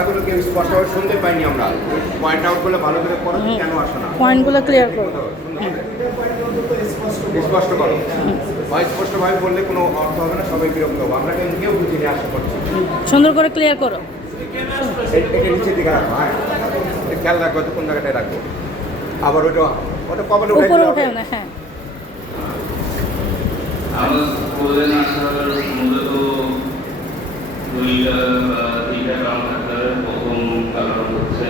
কথাগুলো কেউ স্পষ্টভাবে শুনতে পাইনি আমরা। পয়েন্ট আউট করলে ভালো করে করো, কেন আসো না? পয়েন্টগুলো ক্লিয়ার করো। স্পষ্ট করো। অস্পষ্টভাবে বললে কোনো অর্থ হবে না, সবাই বিরক্ত হবে। আমরা কিন্তু কেউ বুঝিনি, আশা করছি। সুন্দর করে ক্লিয়ার করো। এটা নিচের দিকে রাখো, হ্যাঁ খেয়াল রাখবো তো কোন জায়গাটায় রাখবো। আবার ওটা ওটা কপালে উঠে উপরে উঠে না, হ্যাঁ। আমার স্কুলের আসার মূলত দুইটা কারণ থাকার প্রথম কারণ হচ্ছে